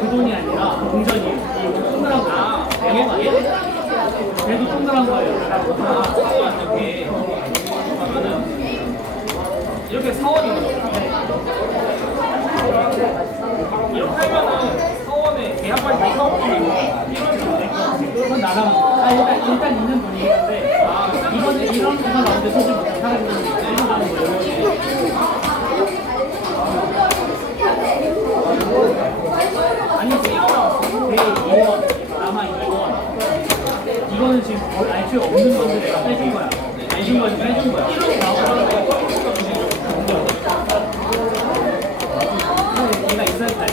그 돈이 아니라 동전이에요. 이 동그란 거. 얘가 얘. 얘도 동그란 거예요. 아, 이렇게 이렇게 사원이거든요. 이렇게 하면은 사원에 계약할 때 사원이 이런 식으로 그건 나랑 아, 일단 일단 있는 분이긴 한데 아, 이건 이런 거가 나오는데 일본 가는 거예요. 아니 지금 대 2원 남아 2원 이거는 지금 거의 알수 없는 건데 내가 빼준 거야. 빼준 거지 빼준 거야. 이렇게 나오는 거. 얘가 인사이트 타임.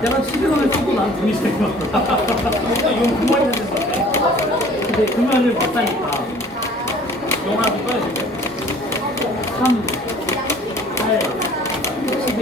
내가 11원을 써도 난 돈이 세요. 이건 그만이 됐었네. 근데 그만을 못 사니까 영화 도 꺼야지. 3,